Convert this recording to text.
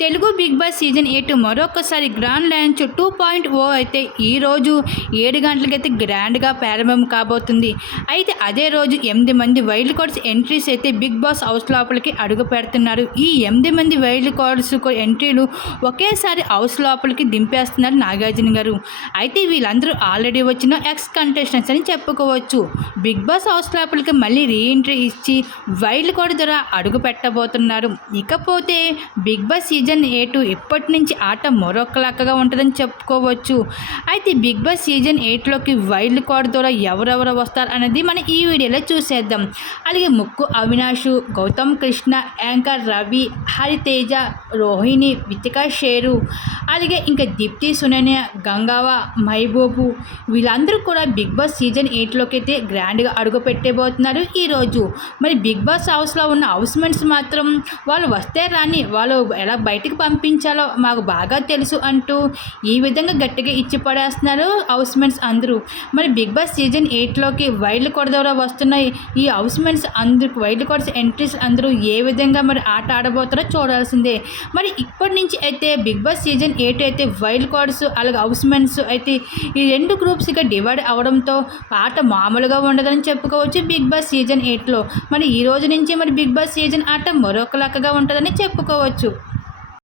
Telugu big boss season 8 మరొకసారి grand launch 2.0 అయితే ఈరోజు 7 గంటలకైతే గ్రాండ్గా ప్రారంభం కాబోతుంది. అయితే అదే రోజు 8 మంది వైల్డ్ కార్డ్స్ ఎంట్రీస్ అయితే బిగ్ బాస్ హౌస్ లోపలికి అడుగు పెడుతున్నారు. ఈ 8 మంది వైల్డ్ కార్డ్స్ ఎంట్రీలు ఒకేసారి హౌస్ లోపలికి దింపేస్తున్నారు నాగార్జున గారు. అయితే వీళ్ళందరూ ఆల్రెడీ వచ్చిన ఎక్స్ కంటెస్టెంట్స్ అని చెప్పుకోవచ్చు. బిగ్ బాస్ హౌస్ లోపలికి మళ్ళీ రీఎంట్రీ ఇచ్చి వైల్డ్ కార్డ్ ద్వారా అడుగు పెట్టబోతున్నారు. ఇకపోతే బిగ్ బాస్ సీజన్ 8 ఇప్పటి నుంచి ఆట మరొకలాగా ఉంటుందని చెప్పుకోవచ్చు. అయితే బిగ్ బాస్ సీజన్ 8లోకి వైల్డ్ కార్డ్ ద్వారా ఎవరెవరు వస్తారు అనేది మనం ఈ వీడియోలో చూసేద్దాం. అలాగే ముక్కు అవినాష్, గౌతమ్ కృష్ణ, యాంకర్ రవి, హరితేజ, రోహిణి, వితికా షేరు, అలాగే ఇంకా దీప్తి సునైన, గంగావ, మహబూబు వీళ్ళందరూ కూడా బిగ్ బాస్ సీజన్ 8లోకి అయితే గ్రాండ్గా అడుగు పెట్టబోతున్నారు ఈరోజు. మరి బిగ్ బాస్ హౌస్లో ఉన్న హౌస్మెంట్స్ మాత్రం వాళ్ళు వస్తే రాని వాళ్ళు ఎలా బయటికి పంపించాలో మాకు బాగా తెలుసు అంటూ ఈ విధంగా గట్టిగా ఇచ్చి పడేస్తున్నారు హౌస్మెంట్స్ అందరూ. మరి బిగ్ బాస్ సీజన్ 8లోకి వైల్డ్ కార్డ్ ద్వారా వస్తున్న ఈ హౌస్మెంట్స్ అందరూ వైల్డ్ కార్డ్స్ ఎంట్రీస్ అందరూ ఏ విధంగా మరి ఆట ఆడబోతారో చూడాల్సిందే. మరి ఇప్పటి నుంచి అయితే బిగ్ బాస్ సీజన్ 8 అయితే వైల్డ్ కార్డ్స్ అలాగే హౌస్మెంట్స్ అయితే ఈ 2 గ్రూప్స్గా డివైడ్ అవడంతో ఆట మామూలుగా ఉండదని చెప్పుకోవచ్చు బిగ్ బాస్ సీజన్ 8లో. మరి ఈ రోజు నుంచి మరి బిగ్ బాస్ సీజన్ ఆట మరొక లెక్కగా ఉంటుందని చెప్పుకోవచ్చు.